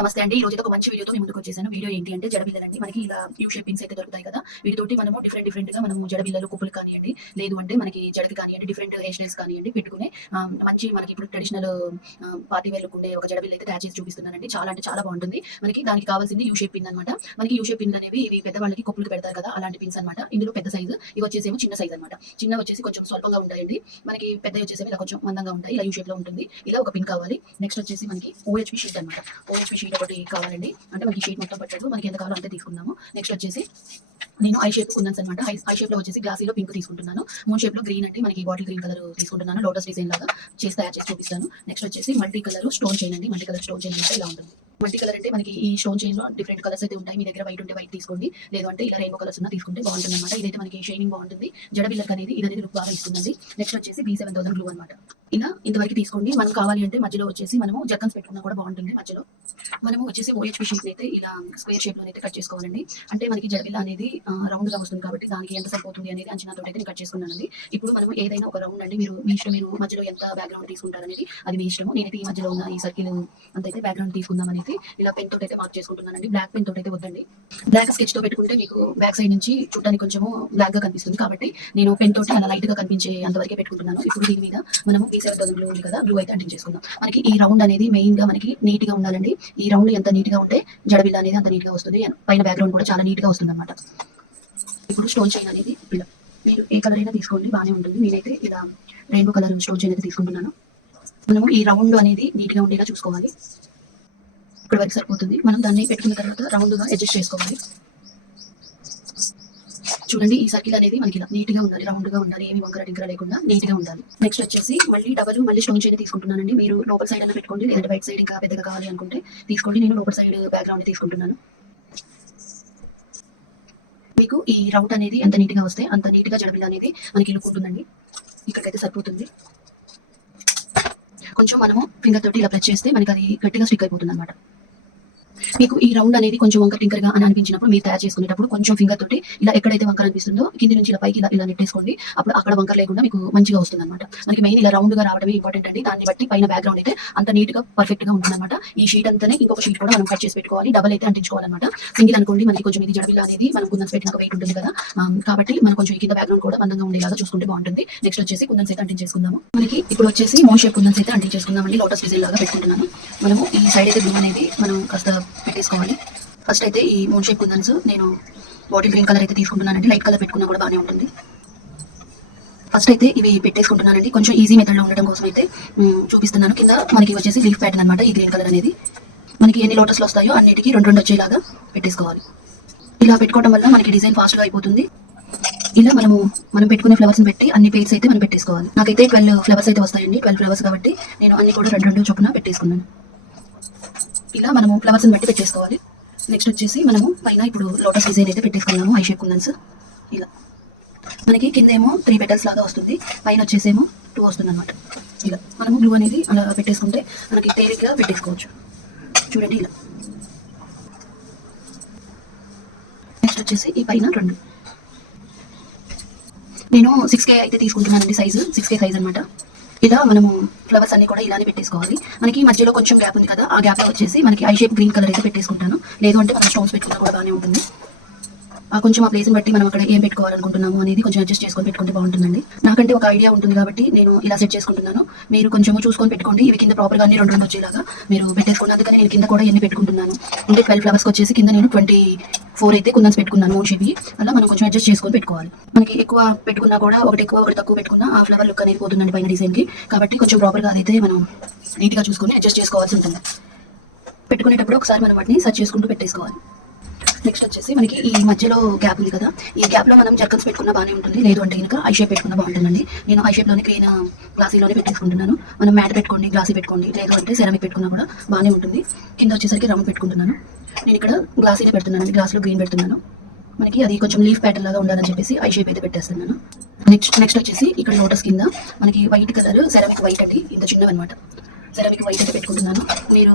నమస్తే అండి. ఈ రోజు ఒక మంచి వీడియోతో మీ ముందుకు వచ్చేసాను. వీడియో ఏంటి అంటే జడబిళ్ళలండి. మనకి ఇలా యూ షేప్ పిన్స్ అయితే దొరుకుతాయి కదా. వీటితోటి మనము డిఫరెంట్‌గా మనము జడబిళ్ళలు, కుప్పులు కానియండి, లేదు అంటే మనకి జడకి కానియండి, డిఫరెంట్ హెయిర్ స్టైల్స్ కానియండి పెట్టుకునే మంచి మనకి ఇప్పుడు ట్రెడిషనల్ పార్టీ వేర్ లుక్ ఉండే ఒక జడబిల్ల అయితే తయారు చేసి చూపిస్తున్నానండి. చాలా అంటే చాలా బాగుంటుంది. మనకి దానికి కావాల్సింది యూ షేప్ పిన్ అన్నమాట. మనకి యూ షేప్ పిన్ అనేవి ఇవి పెద్దవాళ్ళకి కొప్పులకి పెడతారు కదా, అలాంటి పిన్స్ అన్నమాట. ఇందులో పెద్ద సైజు, ఇవి వచ్చేసేమో చిన్న సైజ్ అన్నమాట. చిన్నవి వచ్చేసి కొంచెం స్వల్పంగా ఉంటాయండి. మనకి పెద్దవి వచ్చేసి ఇలా కొంచెం మందంగా ఉంటాయి. ఇలా యూ షేప్ లో ఉంటుంది. ఇలా ఒక పిన్ కావాలి. నెక్స్ట్ వచ్చేసి మనకి ఓహెచ్‌పి షీట్ అన్నమాట. ఓహెచ్‌పి షీట్ ఒకటి కావాలండి. అంటే మనకి షీట్ మొత్తం పట్టదు, మనకి ఎంత కావాలో అంతే తీసుకుందాము. నెక్స్ట్ వచ్చేసి నేను ఐ షేప్ కున్నాను అనమాట. ఐ షేప్ లో వచ్చేసి గ్లాసీలో పింక్ తీసుకుంటున్నాను. మూన్ షేప్ లో గ్రీన్ అంటే మనకి బాటిల్ గ్రీన్ కలర్ తీసుకుంటున్నాను. లోటస్ డిజైన్ లాగా చేసి తయారు చేసి చూపిస్తాను. నెక్స్ట్ వచ్చేసి మల్టీ కలర్ స్టోన్ చైన్ అండి. మల్టీ కలర్ స్టోన్ చైన్ అంటే ఇలా ఉంటుంది. మల్టీ కలర్ అంటే మనకి ఈ స్టోన్ చైన్ లో డిఫరెంట్ కలర్స్ అయితే ఉంటాయి. మీ దగ్గర వైట్ ఉంటే వైట్ తీసుకోండి, లేదు అంటే ఇలా రెయిన్బో కలర్స్ ఉన్నా తీసుకుంటే బాగుంటుంది అనమాట. ఇదైతే మనకి షైనింగ్ బాగుంటుంది. జడబిల్లకి అనేది ఇది లుక్ బాగా ఇస్తుందండి. నెక్స్ట్ వచ్చేసి B7000 గ్లూ అనమాట. ఇలా ఇంతవరకు తీసుకోండి. మనం కావాలి అంటే మధ్యలో వచ్చేసి మనము జర్కన్స్ పెట్టుకున్నా కూడా బాగుంటుంది. మధ్యలో మనము వచ్చేసి ఓహెచ్‌పి షీట్ అయితే ఇలా స్క్వేర్ షేప్ లో అయితే కట్ చేసుకోవాలండి. అంటే మనకి జడబిల్ల అనేది రౌండ్ గా వస్తుంది కాబట్టి దానికి ఎంత సరిపోతుంది అనేది అంచనాతో అయితే నేను కట్ చేసుకున్నానండి. ఇప్పుడు మనం ఏదైనా ఒక రౌండ్ అండి, మీ ఇష్టం, మీరు మధ్యలో ఎంత బ్యాక్గ్రౌండ్ తీసుకుంటారనేది అది మీ ఇష్టము. నేనైతే ఈ మధ్యలో ఉన్న ఈ సర్కిల్ అంతైతే బ్యాక్గ్రౌండ్ తీసుకుందాం అనేది ఇలా పెన్ తోటి అయితే మార్క్ చేసుకుంటున్నానండి. బ్లాక్ పెన్ తోటి అయితే వద్దండి. బ్లాక్ స్కెచ్ తో పెట్టుకుంటే మీకు బ్యాక్ సైడ్ నుంచి చూడడానికి కొంచెము బ్లాక్ గా కనిపిస్తుంది కాబట్టి నేను పెన్ తోటి అలా లైట్ గా కనిపించే అంతవరకే పెట్టుకుంటున్నాను. ఇప్పుడు దీని మీద మనము B7000 గ్లూ ఉంది కదా, గ్లూ అయితే అంటించేసుకుందాం. మనకి ఈ రౌండ్ అనేది మెయిన్ గా మనకి నీట్ గా ఉండాలండి. ఈ రౌండ్ ఎంత నీట్ గా ఉంటే జడబిల్ల అనేది అంత నీట్ గా వస్తుంది. పైన బ్యాక్గ్రౌండ్ కూడా చాలా నీట్ గా వస్తుంది అనమాట. ఇప్పుడు స్టోన్ చైన్ అనేది ఇలా మీరు ఏ కలర్ అయినా తీసుకోండి, బాగానే ఉంటుంది. నేనైతే ఇలా రెయిన్బో కలర్ స్టోన్ చైన్ అయితే తీసుకుంటున్నాను. మనము ఈ రౌండ్ అనేది నీట్ గా ఉండేలా చూసుకోవాలి. ఇక్కడ వరకు సరిపోతుంది. మనం దాన్ని పెట్టుకున్న తర్వాత రౌండ్ గా అడ్జస్ట్ చేసుకోవాలి. చూడండి, ఈ సర్కిల్ అనేది మనకి ఇలా నీట్ గా ఉండాలి, రౌండ్ గా ఉండాలి, ఏమి వంకర టింకర లేకుండా నీట్ గా ఉండాలి. నెక్స్ట్ వచ్చేసి మళ్ళీ స్టోన్ చైన్ తీసుకుంటున్నానండి. మీరు లోపల సైడ్ అన్న పెట్టుకోండి, లేదంటే బయట సైడ్ ఇంకా పెద్దగా కావాలి అనుకుంటే తీసుకోండి. నేను లోపల సైడ్ బ్యాక్గ్రౌండ్ తీసుకుంటున్నాను. మీకు ఈ రౌండ్ అనేది ఎంత నీట్ గా వస్తే అంత నీట్ గా జడబిల్ల అనేది మనకి లుక్ ఉంటుందండి. ఇక్కడికైతే సరిపోతుంది. కొంచెం మనము ఫింగర్ తోటి ఇలా ప్రెస్ చేస్తే మనకి అది గట్టిగా స్టిక్ అయిపోతుంది అనమాట. మీకు ఈ రౌండ్ అనేది కొంచెం వంకర టింకర్ గా అని అనిపించినప్పుడు మీరు తయారు చేసుకునేటప్పుడు కొంచెం ఫింగర్ తోటి ఇలా ఎక్కడైతే వంకర అనిపిస్తుందో కింది నుంచి ఇలా పైకి ఇలా నెట్టేసుకోండి. అప్పుడు అక్కడ వంకర లేకుండా మీకు మంచిగా వస్తుంది అనమాట. మనకి మెయిన్ ఇలా రౌండ్ గా రావడమే ఇంపార్టెంట్ అండి. దాన్ని బట్టి పైన బ్యాక్గ్రౌండ్ అయితే అంత నీట్ గా పర్ఫెక్ట్ గా ఉంటుంది అనమాట. ఈ షీట్ అంతానే ఇంకొక షీట్ కూడా మనం కట్ చేసి పెట్టుకోవాలి. డబల్ అయితే అంటించుకోవాలన్నమాట. సింగిల్ అనుకోండి మనకి కొంచెం ఇది జడబిల్ల అనేది మనం కుందన్స్ పెట్టిన వెయిట్ ఉంటుంది కదా, కాబట్టి మనం కొంచెం కింద బ్యాక్గ్రౌండ్ కూడా మందంగా ఉండేలాగా చూసుకుంటే బాగుంటుంది. నెక్స్ట్ వచ్చేసి కుందన్స్ అయితే అంటించేసుకుందాము. మనకి ఇప్పుడు వచ్చేసి మో షేప్ కుందన్స్ అయితే అంటించేసుకుందామండి. లోటస్ డిజైన్ లాగా పెట్టుకుంటున్నాను. మనము ఈ సైడ్ అయితే గ్లూ అనేది మనం కాస్త పెట్టేసుకోవాలి. ఫస్ట్ అయితే ఈ మూన్ షేప్ కుందన్స్ నేను బాటిల్ గ్రీన్ కలర్ అయితే తీసుకుంటున్నానండి. లైట్ కలర్ పెట్టుకున్నా కూడా బాగానే ఉంటుంది. ఫస్ట్ అయితే ఇవి పెట్టేసుకుంటున్నానండి. కొంచెం ఈజీ మెథడ్ లో ఉండడం కోసం అయితే చూపిస్తున్నాను. కింద మనకి వచ్చేసి లీఫ్ ప్యాటర్న్ అనమాట. ఈ గ్రీన్ కలర్ అనేది మనకి ఎన్ని లోటస్లు వస్తాయో అన్నిటికీ రెండు వచ్చేలాగా పెట్టేసుకోవాలి. ఇలా పెట్టుకోవడం వల్ల మనకి డిజైన్ ఫాస్ట్ గా అయిపోతుంది. ఇలా మనం పెట్టుకునే ఫ్లవర్స్ పెట్టి అన్ని పేర్స్ అయితే మనం పెట్టేసుకోవాలి. నాకైతే 12 ఫ్లవర్స్ అయితే వస్తాయండి. 12 ఫ్లవర్స్ కాబట్టి నేను అన్ని కూడా రెండు చొప్పున పెట్టేసుకున్నాను. ఇలా మనము ఫ్లవర్స్ బట్టి పెట్టేసుకోవాలి. నెక్స్ట్ వచ్చేసి మనము పైన ఇప్పుడు లోటస్ డిజైన్ అయితే పెట్టేసుకున్నాము. ఐ షేప్ కుందన్స్ ఇలా మనకి కింద ఏమో 3 పెటల్స్ లాగా వస్తుంది, పైన వచ్చేసేమో 2 వస్తుంది అనమాట. ఇలా మనము గ్లూ అనేది అలా పెట్టేసుకుంటే మనకి తేలికగా పెట్టేసుకోవచ్చు. చూడండి ఇలా. నెక్స్ట్ వచ్చేసి ఈ పైన 2 నేను 6K అయితే తీసుకుంటున్నానండి. సైజు 6K సైజ్ అనమాట. ఇలా మనము ఫ్లవర్స్ అన్ని కూడా ఇలానే పెట్టేసుకోవాలి. మనకి మధ్యలో కొంచెం గ్యాప్ ఉంది కదా, ఆ గ్యాప్ లో వచ్చేసి మనకి ఐ షేప్ గ్రీన్ కలర్ అయితే పెట్టేసుకుంటాను. లేదు అంటే మనం స్టోన్స్ పెట్టుకున్నా కూడా బాగానే ఉంటుంది. కొంచెం ఆ ప్లేస్ బట్టి మనం అక్కడ ఏం పెట్టుకోవాలనుకుంటున్నాము అనేది కొంచెం అడ్జస్ట్ చేసుకొని పెట్టుకుంటే బాగుంటుందండి. నాకంటే ఒక ఐడియా ఉంటుంది కాబట్టి నేను ఇలా సెట్ చేసుకుంటున్నాను. మీరు కొంచెం చూసుకొని పెట్టుకోండి. ఇవి కింద ప్రాపర్గా అన్ని రెండు వచ్చేలాగా మీరు పెట్టేసుకోండి. అందుకని నేను కింద కూడా ఎన్ని పెట్టుకుంటున్నాను అంటే 12 ఫ్లవర్స్కి వచ్చేసి కింద నేను 24 అయితే కుందన్స్ పెట్టుకున్నాను. Moon shape. అలా మనం కొంచెం అడ్జస్ట్ చేసుకొని పెట్టుకోవాలి. మనకి ఎక్కువ పెట్టుకున్నా కూడా ఒకటి ఎక్కువ ఒకటి తక్కువ పెట్టుకున్నా ఆ ఫ్లవర్ లుక్ అనేది పోతుందండి పైన డిజైన్ కి. కాబట్టి కొంచెం ప్రాపర్గా అదైతే మనం నీట్ గా చూసుకొని అడ్జస్ట్ చేసుకోవాల్సి ఉంటుంది. పెట్టుకునేటప్పుడు ఒకసారి మనం వాటిని సెర్చ్ చేసుకుంటూ పెట్టేసుకోవాలి. నెక్స్ట్ వచ్చేసి మనకి ఈ మధ్యలో గ్యాప్ ఉంది కదా, ఈ గ్యాప్ లో మనం జర్కన్స్ పెట్టుకున్నా బాగానే ఉంటుంది. లేదు అంటే కనుక ఐ షేప్ పెట్టుకున్నా బాగుంటుందండి. నేను ఐ షేప్ లోనే క్లీన్ గ్లాసీలోనే పెట్టేసుకుంటున్నాను. మనం మ్యాట్ పెట్టుకోండి, గ్లాసీ పెట్టుకోండి, లేదు అంటే సెరామిక్ పెట్టుకున్నా కూడా బాగానే ఉంటుంది. కింద వచ్చేసరికి రౌండ్ పెట్టుకుంటున్నాను. నేను ఇక్కడ గ్లాసీలో పెడుతున్నాను, గ్లాస్ లో గ్రీన్ పెడుతున్నాను. మనకి అది కొంచెం లీఫ్ ప్యాటర్న్ లాగా ఉండాలని చెప్పేసి ఐ షేప్ అయితే పెట్టేస్తున్నాను. నెక్స్ట్ వచ్చేసి ఇక్కడ లోటస్ కింద మనకి వైట్ కలర్ సెరామిక్ వైట్ అండి, ఇంత చిన్నవి అనమాట. సెరామిక్ వైట్ అయితే పెట్టుకుంటున్నాను. మీరు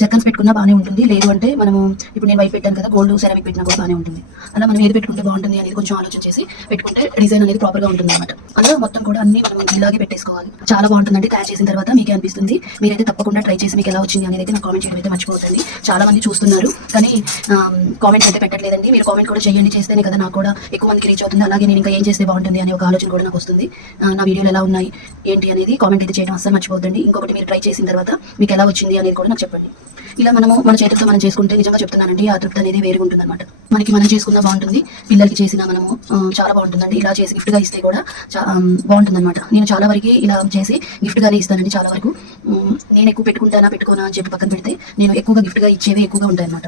జర్కన్స్ పెట్టుకున్నా బాగానే ఉంటుంది, లేదు అంటే మనము ఇప్పుడు నేను వైట్ పెట్టాను కదా, గోల్డ్ సెరామిక్ పెట్టినా కూడా బాగానే ఉంటుంది. అలా మనం ఏది పెట్టుకుంటే బాగుంటుంది అనేది కొంచెం ఆలోచన చేసి పెట్టుకుంటే డిజైన్ అనేది ప్రాపర్గా ఉంటుంది అనమాట. అలా మొత్తం కూడా అన్ని మనం ఇలాగే పెట్టేసుకోవాలి. చాలా బాగుంటుందండి. తయారు చేసిన తర్వాత మీకే అనిపిస్తుంది. మీరైతే తప్పకుండా ట్రై చేసి మీకు ఎలా వచ్చింది అనేది అయితే నాకు కామెంట్ చేయడం అయితే మర్చిపోతుంది. చాలా మంది చూస్తున్నారు కానీ కామెంట్స్ అయితే పెట్టట్లేదండి. మీరు కామెంట్ కూడా చేయండి, చేస్తేనే కదా నాకు కూడా ఎక్కువ మందికి రీచ్ అవుతుంది. అలాగే నేను ఇంకా ఏం చేస్తే బాగుంటుంది అనే ఒక ఆలోచన కూడా నాకు వస్తుంది. నా వీడియోలు ఎలా ఉన్నాయి ఏంటి అనేది కామెంట్ అయితే చేయడం అస్సలు మర్చిపోద్దండి. ఇంకొకటి, మీరు ట్రై చేసిన తర్వాత మీకు ఎలా వచ్చింది అనేది కూడా నాకు చెప్పండి. ఇలా మనము మన చేతులతో మనం చేసుకుంటే నిజంగా చెప్తున్నానండి, ఆ తృప్తి అనేది వేరుగా ఉంటుంది అనమాట. మనకి మనం చేసుకున్నా బాగుంటుంది, పిల్లలకి చేసినా మనము చాలా బాగుంటుందండి. ఇలా చేసి గిఫ్ట్గా ఇస్తే కూడా బాగుంటుంది అనమాట. నేను చాలా వరకు ఇలా చేసి గిఫ్ట్గానే ఇస్తానండి. చాలా వరకు నేను ఎక్కువ పెట్టుకోనా అని చెప్పి పక్కన పెడితే నేను ఎక్కువగా గిఫ్ట్గా ఇచ్చేవి ఎక్కువగా ఉంటాయి అనమాట.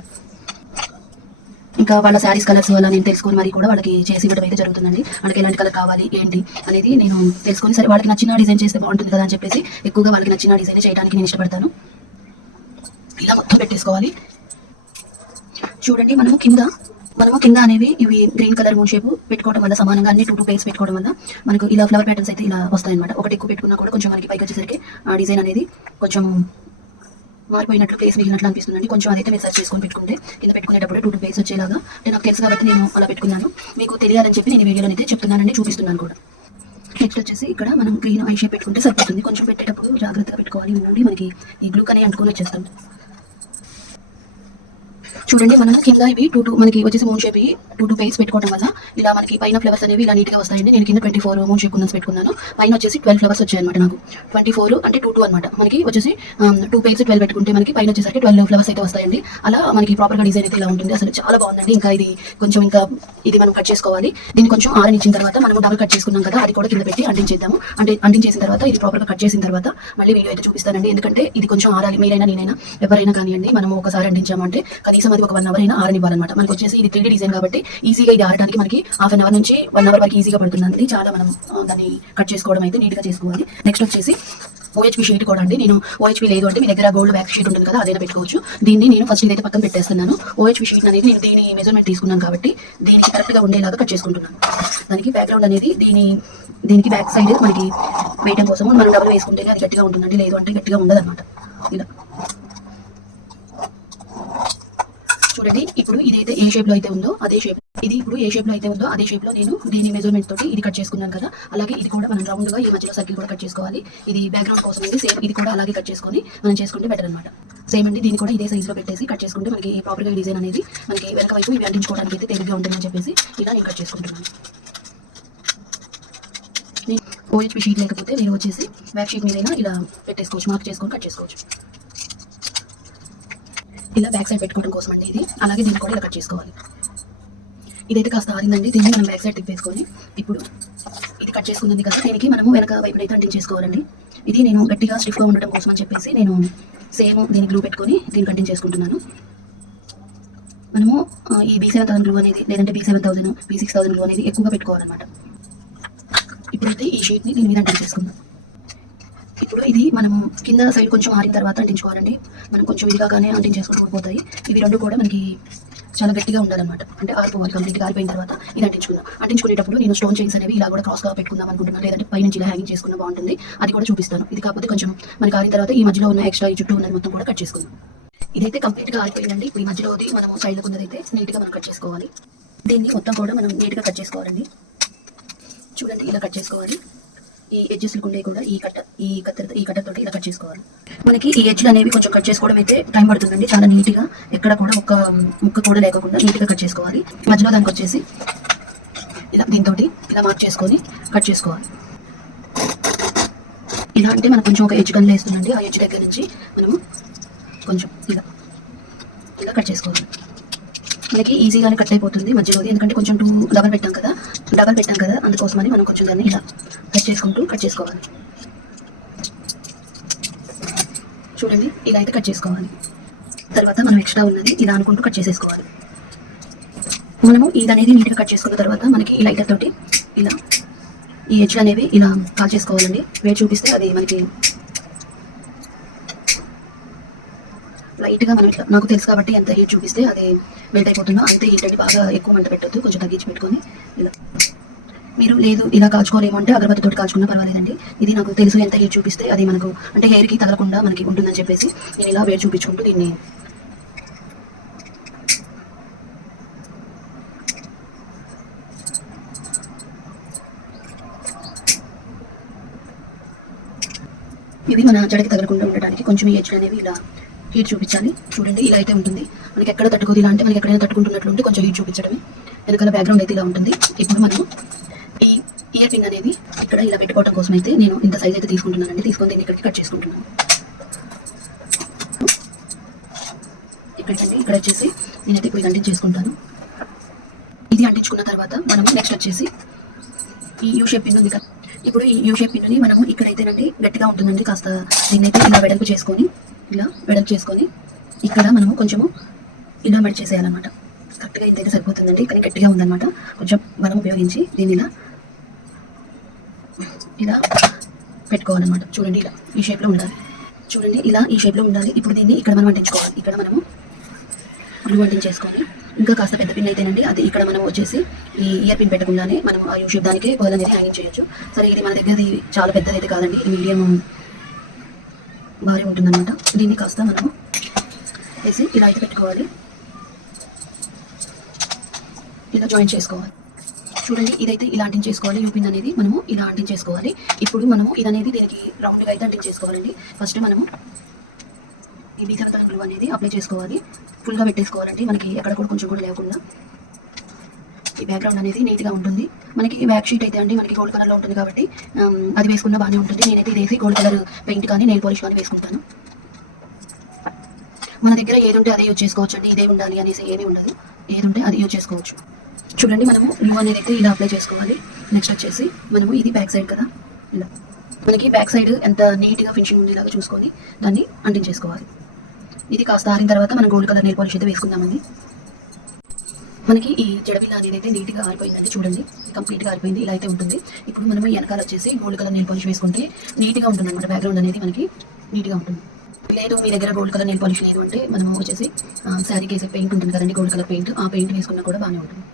ఇంకా వాళ్ళ శారీస్ కలర్స్ అలా నేను తెలుసుకొని మరి కూడా వాళ్ళకి చేసి ఇవ్వడం అయితే జరుగుతుందండి. వాళ్ళకి ఎలాంటి కలర్ కావాలి ఏంటి అనేది నేను తెలుసుకొని, సరే వాళ్ళకి నచ్చిన డిజైన్ చేస్తే బాగుంటుంది కదా అని చెప్పేసి ఎక్కువగా వాళ్ళకి నచ్చిన డిజైన్ చేయడానికి నేను ఇష్టపడతాను. ఇలా మొత్తం పెట్టేసుకోవాలి. చూడండి, మనము కింద అనేవి ఇవి గ్రీన్ కలర్ మూన్ షేప్ పెట్టుకోవడం వల్ల, సమానంగా అన్ని 2 పేర్స్ పెట్టుకోవడం వల్ల మనకు ఇలా ఫ్లవర్ ప్యాటర్న్స్ అయితే ఇలా వస్తాయన్నమాట. ఒకటి ఎక్కువ పెట్టుకున్నా కూడా కొంచెం మనకి పైకి వచ్చేసరికి ఆ డిజైన్ అనేది కొంచెం మారిపోయినట్లు, ప్లేస్ మిగిలినట్లు అనిపిస్తుందండి. కొంచెం అదైతే మీరు సర్చ్ చేసుకొని పెట్టుకుంటే కింద పెట్టుకునేటప్పుడు 2 పేర్స్ వచ్చేలాగా నాకు తెలుసు కాబట్టి నేను అలా పెట్టుకున్నాను. మీకు తెలియాలని చెప్పి నేను వీడియోలో అయితే చెప్తున్నానండి, చూపిస్తున్నాను కూడా. నెక్స్ట్ వచ్చేసి ఇక్కడ మనం గ్రీన్ ఐ షేప్ పెట్టుకుంటే సరిపోతుంది. కొంచెం పెట్టేటప్పుడు జాగ్రత్తగా పెట్టుకోవాలి, ఊడి మనకి ఈ గ్లూ కనే అంటుకొని వచ్చేస్తాం. చూడండి, మనం కింద ఇవి 2 మనకి వచ్చేసి మూన్ షేప్ 2 పేర్స్ పెట్టుకోవడం వల్ల ఇలా మనకి పైన ఫ్లవర్స్ అనేవి ఇలా నీట్గా వస్తాయండి. నేను కింద 24 మూన్ షేప్ కుందన్స్ పెట్టుకున్నాను. పైన వచ్చేసి 12 ఫ్లవర్స్ వచ్చాయి అనమాట. నాకు 24 అంటే 2 అనమాట. మనకి వచ్చేసి 2 పేర్స్ 12 పెట్టుకుంటే మనకి పైన వచ్చేసరికి 12 ఫ్లవర్స్ అయితే వస్తాయండి. అలా మనకి ప్రాపర్గా డిజైన్ అయితే ఇలా ఉంటుంది. అసలు చాలా బాగుందండి. ఇంకా ఇది మనం కట్ చేసుకోవాలి. దీన్ని కొంచెం ఆరనిచ్చిన తర్వాత మనం డబుల్ కట్ చేసుకున్నాం కదా, అది కూడా కింద పెట్టి అంటించేద్దాము. అంటించేసిన తర్వాత ఇది ప్రాపర్గా కట్ చేసిన తర్వాత మళ్ళీ వీడియో అయితే చూపిస్తానండి. ఎందుకంటే ఇది కొంచెం ఆరాలి. మీరైనా నేనైనా ఎవరైనా కానివ్వండి, మనం ఒకసారి అంటించామంటే కనీసం అది ఒక 1 అవర్ అయినా ఆరనివ్వాలన్నమాట. మనకి వచ్చేసి ఇది 3D డిజైన్ కాబట్టి ఈజీగా ఇది ఆరడానికి మనకి హాఫ్ అన్ అవర్ నుంచి 1 అవర్ వరకు ఈజీగా పడుతుందండి. చాలా మనం దాన్ని కట్ చేసుకోవడం అయితే నీట్గా చేసుకోవాలి. నెక్స్ట్ వచ్చేసి OHP షీట్ కూడా అండి. నేను OHP లేదు అంటే మీ దగ్గర గోల్డ్ వ్యాక్స్ షీట్ ఉంటుంది కదా, అదైనా పెట్టుకోవచ్చు. దీన్ని నేను ఫస్ట్ ఇదైతే పక్కన పెట్టేస్తున్నాను. OHP షీట్ అనేది నేను దీని మెజర్మెంట్ తీసుకున్నాను కాబట్టి దీనికి కరెక్ట్గా ఉండేలాగా కట్ చేసుకుంటున్నాను. దానికి బ్యాక్గ్రౌండ్ అనేది దీనికి బ్యాక్ సైడ్ మనకి వేయడం కోసం మనం డబుల్ వేసుకుంటే అది గట్టిగా ఉంటుందండి, లేదు అంటే గట్టిగా ఉండదు అనమాట. ఇలా చూడండి, ఇప్పుడు ఇదైతే ఏ షేప్ లో అయితే ఉందో అదే షేప్, ఇది ఇప్పుడు ఏ షేప్ లో అయితే ఉందో అదే షేప్ లో నేను దీని మెజర్మెంట్ తోటి ఇది కట్ చేసుకున్నాను కదా, అలాగే ఇది కూడా మనం రౌండ్ గా ఈ మధ్యలో సర్కిల్ కూడా కట్ చేసుకోవాలి. ఇది బ్యాక్గ్రౌండ్ కోసం అండి. సేమ్ ఇది కూడా అలాగే కట్ చేసుకొని మనం చేసుకుంటే బెటర్ అనమాట. సేమ్ అండి, దీన్ని కూడా ఇదే సైజ్ లో పెట్టేసి కట్ చేసుకుంటే మనకి ప్రాపర్ గా డిజైన్ అనేది మనకి వెనక వైపు ఇవి అంటించుకోవడానికి అయితే తేలిగ్గా ఉంటుందని చెప్పేసి ఇలా నేను కట్ చేసుకుంటున్నాను. OHP షీట్ లేకపోతే నేను వచ్చేసి వ్యాక్ షీట్ మీదైనా ఇలా పెట్టేసుకోవచ్చు, మార్క్ చేసుకొని కట్ చేసుకోవచ్చు. ఇలా బ్యాక్ సైడ్ పెట్టుకోవడం కోసం అండి ఇది. అలాగే దీన్ని కూడా ఇలా కట్ చేసుకోవాలి. ఇదైతే కాస్త ఆరిందండి, దీన్ని మనం బ్యాక్ సైడ్ తిప్పేసుకొని ఇప్పుడు ఇది కట్ చేసుకుంది కదా, దీనికి మనము వెనక వైపునైతే అంటించేసుకోవాలండి. ఇది నేను గట్టిగా స్టిఫ్గా ఉండటం కోసం అని చెప్పేసి నేను సేమ్ దీన్ని గ్లూ పెట్టుకొని దీన్ని కంటిన్యూ చేసుకుంటున్నాను. మనము ఈ B7000 గ్లూ అనేది, లేదంటే B7000 B6000 గ్లూ అనేది ఎక్కువగా పెట్టుకోవాలన్నమాట. ఇప్పుడైతే ఈ షీట్ని దీని మీద అంటించేసుకుందాం. ఇప్పుడు ఇది మనము కింద సైడ్ కొంచెం ఆరిన తర్వాత అంటించుకోవాలండి. మనం కొంచెం ఇదిగానే అంటించేసుకుంటూ పోతాయి. ఇవి రెండు కూడా మనకి చాలా గట్టిగా ఉండాలన్నమాట. అంటే ఆరిపోవాలి, కంప్లీట్గా ఆరిపోయిన తర్వాత ఇది అంటించుకుందాం. అంటించుకునేటప్పుడు నేను స్టోన్ చైన్స్ అనేవి ఇలా కూడా క్రాస్గా పెట్టుకుందాం అనుకుంటున్నాను, లేదంటే పైనుంచి ఇలా హ్యాంగింగ్ చేసుకున్నా బాగుంటుంది. అది కూడా చూపిస్తాను. ఇది కాకపోతే కొంచెం మనకి ఆరిన తర్వాత ఈ మధ్యలో ఉన్న ఎక్స్ట్రా ఈ చుట్టూ ఉన్నది మొత్తం కూడా కట్ చేసుకుందాం. ఇదైతే కంప్లీట్గా ఆరిపోయిందండి. ఈ మధ్యలోది మనం సైడ్లో ఉన్నదైతే నీట్గా మనం కట్ చేసుకోవాలి. దీన్ని మొత్తం కూడా మనం నీట్గా కట్ చేసుకోవాలండి. చూడండి, ఇలా కట్ చేసుకోవాలి. ఈ ఎడ్జెస్ ఉండే కూడా ఈ కట్టర్ తోటి ఇలా కట్ చేసుకోవాలి. మనకి ఈ ఎడ్జ్లు అనేవి కొంచెం కట్ చేసుకోవడం అయితే టైం పడుతుందండి. చాలా నీట్గా ఎక్కడ కూడా ఒక ముక్క కూడా లేకుండా నీట్గా కట్ చేసుకోవాలి. మధ్యలో దానికి వచ్చేసి ఇలా దీంతో ఇలా మార్క్ చేసుకొని కట్ చేసుకోవాలి. ఇలా అంటే మనకు కొంచెం ఒక ఎడ్జ్ గన్లు వేస్తుందండి. ఆ ఎడ్జ్ దగ్గర నుంచి మనము కొంచెం ఇలా కట్ చేసుకోవాలి. మనకి ఈజీగానే కట్ అయిపోతుంది మధ్యలోది, ఎందుకంటే కొంచెం డబల్ పెట్టాం కదా అందుకోసమని మనం కొంచెం దాన్ని ఇలా కట్ చేసుకోవాలి. చూడండి, ఇలా అయితే కట్ చేసుకోవాలి. తర్వాత మనం ఎక్స్ట్రా ఉన్నది ఇలా అనుకుంటూ కట్ చేసేసుకోవాలి. మనము ఇది అనేది నీట్గా కట్ చేసుకున్న తర్వాత మనకి ఈ లైటర్ తోటి ఇలా ఈ ఎడ్జ్ అనేవి ఇలా కాల్ చేసుకోవాలండి. వేడి చూపిస్తే అది మనకి లైట్గా మనం ఇట్లా, నాకు తెలుసు కాబట్టి ఎంత హీట్ చూపిస్తే అది మెల్ట్ అయిపోతుందో అంతే హీట్ అండి. బాగా ఎక్కువ మంట పెట్టద్దు, కొంచెం తగ్గించి పెట్టుకొని ఇలా మీరు లేదు ఇలా కాల్చుకోలేము అంటే అగరబత్తితోటి కాల్చుకున్నా పర్వాలేదండి. ఇది నాకు తెలుసు ఎంత హీట్ చూపిస్తే అది మనకు అంటే హెయిర్‌కి తగలకుండా మనకి ఉంటుందని చెప్పేసి నేను ఇలా వేడి చూపించుకుంటూ దీన్ని ఇది మన జడకి తగలకుండా ఉండడానికి కొంచెం ఈ ఎడ్జ్‌లు అనేవి ఇలా హీట్ చూపించాలి. చూడండి ఇలా అయితే ఉంటుంది. మనకి ఎక్కడ తట్టుకోదు. ఇలా అంటే మనకి ఎక్కడైనా తట్టుకుంటున్నట్లు ఉంటే కొంచెం హీట్ చూపించడమే. వెనకాల బ్యాక్‌గ్రౌండ్ అయితే ఇలా ఉంటుంది. ఇప్పుడు మనము ఈ ఇయర్ పిన్ అనేది ఇక్కడ ఇలా పెట్టుకోవడం కోసం అయితే నేను ఇంత సైజ్ అయితే తీసుకుంటున్నానండి. తీసుకొని దీన్ని ఇక్కడికి కట్ చేసుకుంటున్నాను. ఇక్కడికండి ఇక్కడ వచ్చేసి నేనైతే ఇప్పుడు ఇది అంటించేసుకుంటాను. ఇది అంటించుకున్న తర్వాత మనం నెక్స్ట్ వచ్చేసి ఈ యూ షేప్ పిన్ ఉంది కదా, ఇప్పుడు ఈ యూ షేప్ పిన్ని మనము ఇక్కడైతేనండి గట్టిగా ఉంటుందండి. కాస్త దీన్నైతే ఇలా వెడల్పు చేసుకొని ఇక్కడ మనము కొంచెము ఇలా మడి చేసేయాలన్నమాట. కరెక్ట్గా ఇంతైతే సరిపోతుందండి, కానీ గట్టిగా ఉందన్నమాట. కొంచెం మనం ఉపయోగించి దీన్ని ఇలా పెట్టుకోవాలన్నమాట. చూడండి ఇలా ఈ షేప్లో ఉండాలి. చూడండి ఇలా ఈ షేప్లో ఉండాలి. ఇప్పుడు దీన్ని ఇక్కడ మనం అంటించుకోవాలి. ఇక్కడ మనము గ్లూ అంటించేసుకొని ఇంకా కాస్త పెద్ద పిన్ అయితేనండి అది ఇక్కడ మనం వచ్చేసి ఈ ఇయర్ పిన్ పెట్టకుండానే మనం ఆ యూ షేప్ దానికి పర్ల్ అనేది హ్యాంగింగ్ చేయొచ్చు. సరే ఇది మన దగ్గర చాలా పెద్దది అయితే కాదండి, ఇది మీడియం భారీ ఉంటుందన్నమాట. దీన్ని కాస్త మనము వేసి ఇలా అయితే పెట్టుకోవాలి. ఇలా జాయిన్ చేసుకోవాలి. చూడండి ఇదైతే ఇలా అంటించేసుకోవాలి. యూ పిన్ అనేది మనము ఇలా అంటించేసుకోవాలి. ఇప్పుడు మనము ఇది అనేది దీనికి రౌండ్గా అయితే అంటించేసుకోవాలండి. ఫస్ట్ మనము ఈ బీసరతన గ్లూ అనేది అప్లై చేసుకోవాలి. ఫుల్గా పెట్టేసుకోవాలండి, మనకి ఎక్కడ కూడా కొంచెం కూడా లేకుండా. ఈ బ్యాక్గ్రౌండ్ అనేది నీట్గా ఉంటుంది. మనకి ఈ బ్యాక్ షీట్ అయితే అండి మనకి గోల్డ్ కలర్లో ఉంటుంది కాబట్టి అది వేసుకున్న బాగానే ఉంటుంది. నేనైతే ఇది వేసి గోల్డ్ కలర్ పెయింట్ కానీ నెయిల్ పాలిష్ కానీ వేసుకుంటాను. మన దగ్గర ఏది ఉంటే అదే యూజ్ చేసుకోవచ్చు అండి. ఇదే ఉండాలి అనేసి ఏమీ ఉండదు, ఏది ఉంటే అది యూజ్ చేసుకోవచ్చు. చూడండి మనము గ్లూ అనేది అయితే ఇలా అప్లై చేసుకోవాలి. నెక్స్ట్ వచ్చేసి మనము ఇది బ్యాక్ సైడ్ కదా, ఇలా మనకి బ్యాక్ సైడ్ ఎంత నీట్గా ఫినిషింగ్ ఉండేలాగా చూసుకొని దాన్ని అంటించేసుకోవాలి. ఇది కాస్త ఆరిన తర్వాత మనం గోల్డ్ కలర్ నెయిల్ పాలిష్ అయితే వేసుకుందామండి. మనకి ఈ జడబిల్ల అనేది అయితే నీట్గా ఆరిపోయిందండి. చూడండి కంప్లీట్గా ఆరిపోయింది. ఇలా అయితే ఉంటుంది. ఇప్పుడు మనం వెనకాల వచ్చేసి గోల్డ్ కలర్ నెయిల్ పాలిష్ వేసుకుంటే నీట్గా ఉంటుంది అనమాట. బ్యాక్గ్రౌండ్ అనేది మనకి నీట్గా ఉంటుంది. లేదు మీ దగ్గర గోల్డ్ కలర్ నెయిల్ పాలిష్ లేదు అంటే మనం వచ్చేసి శారీకి వేసే పెయింట్ ఉంటుంది కదండి, గోల్డ్ కలర్ పెయింట్, ఆ పెయింట్ వేసుకున్నా కూడా బాగానే ఉంటుంది.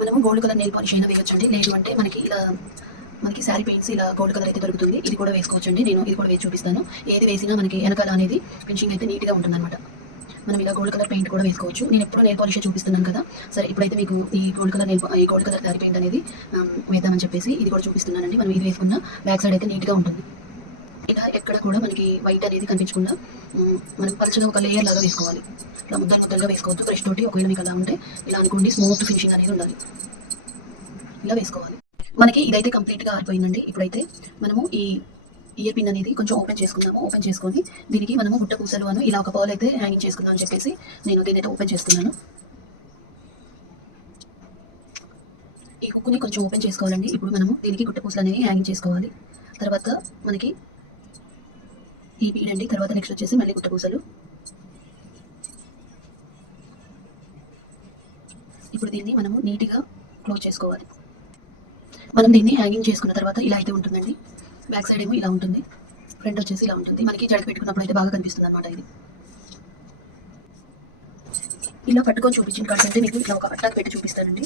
మనము గోల్డ్ కలర్ నెయిల్ పాలిష్ అయినా వేయొచ్చండి. లేదు అంటే మనకి శారీ పెయింట్స్ ఇలా గోల్డ్ కలర్ అయితే దొరుకుతుంది, ఇది కూడా వేసుకోవచ్చండి. నేను ఇది కూడా వేసి చూపిస్తాను. ఏది వేసినా మనకి వెనకాల అనేది ఫినిషింగ్ అయితే నీట్గా ఉంటుంది అనమాట. మనం ఇలా గోల్డ్ కలర్ పెయింట్ కూడా వేసుకోవచ్చు. నేను ఎప్పుడు నెయిల్ పాలిష్ చూపిస్తున్నాను కదా, సరే ఇప్పుడైతే మీకు ఈ గోల్డ్ కలర్ శారీ పెయింట్ అనేది వేద్దామని చెప్పేసి ఇది కూడా చూపిస్తున్నానండి. మనం ఇది వేసుకున్న బ్యాక్ సైడ్ అయితే నీట్గా ఉంటుంది. ఇలా ఎక్కడ కూడా మనకి వైట్ అనేది కనిపించకుండా మనం పలుచగా ఒక లేయర్ లాగా వేసుకోవాలి. ఇలా ముద్దలుగా వేసుకోవద్దు. బ్రష్ తోటి ఒకవేళ మీకు అలా ఉంటే ఇలా అనుకోండి, స్మూత్ ఫినిషింగ్ అనేది ఉండాలి. ఇలా వేసుకోవాలి. మనకి ఇదైతే కంప్లీట్గా ఆరిపోయిందండి. ఇప్పుడైతే మనము ఈ ఇయర్ పిన్ అనేది కొంచెం ఓపెన్ చేసుకుందాము. ఓపెన్ చేసుకొని దీనికి మనము గుట్ట పూసలు ఇలా ఒక పర్ల్ అయితే హ్యాంగింగ్ చేసుకుందాం అని చెప్పేసి నేను దీనైతే ఓపెన్ చేస్తున్నాను. ఈ హుక్ని కొంచెం ఓపెన్ చేసుకోవాలండి. ఇప్పుడు మనము దీనికి గుట్ట పూసలు అనేవి హ్యాంగింగ్ చేసుకోవాలి. తర్వాత మనకి ఈ బీడ్ అండి. తర్వాత నెక్స్ట్ వచ్చేసి మళ్ళీ గుట్ట పూసలు. ఇప్పుడు దీన్ని మనము నీట్గా క్లోజ్ చేసుకోవాలి. మనం దీన్ని హ్యాంగింగ్ చేసుకున్న తర్వాత ఇలా అయితే ఉంటుందండి. బ్యాక్ సైడ్ ఏమో ఇలా ఉంటుంది, ఫ్రంట్ వచ్చేసి ఇలా ఉంటుంది. మనకి జడకి పెట్టుకున్నప్పుడు అయితే బాగా కనిపిస్తుంది అనమాట. ఇది ఇలా పట్టుకొని చూపించిన కార్డ్స్ అంటే మీకు ఇట్లా ఒక అట్టాక్ పెట్టి చూపిస్తానండి.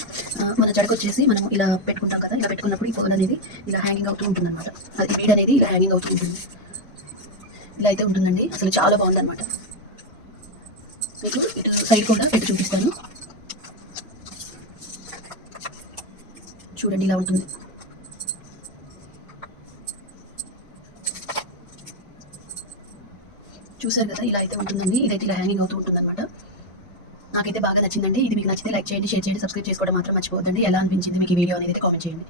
మన జడకు వచ్చేసి మనం ఇలా పెట్టుకుంటాం కదా, ఇలా పెట్టుకున్నప్పుడు ఈ పర్ల్ అనేది ఇలా హ్యాంగింగ్ అవుతూ ఉంటుంది అనమాట. అది బీడ్ అనేది ఇలా హ్యాంగింగ్ అవుతూ ఉంటుంది. ఇలా అయితే ఉంటుందండి. అసలు చాలా బాగుంది అనమాట. మీకు ఇటు సైడ్ కూడా పెట్టి చూపిస్తాను. చూడండి ఇలా ఉంటుంది. చూసారు కదా, ఇలా అయితే ఉంటుందండి. ఇదైతే ఇలా హ్యాంగింగ్ అవుతూ ఉంటుంది అనమాట. నాకైతే బాగా నచ్చిందండి. ఇది మీకు నచ్చితే లైక్ చేయండి, షేర్ చేయండి, సబ్స్క్రైబ్ చేసుకోవడం మాత్రం మర్చిపోవద్దండి. ఎలా అనిపించింది మీకు ఈ వీడియో అనేది కామెంట్ చేయండి.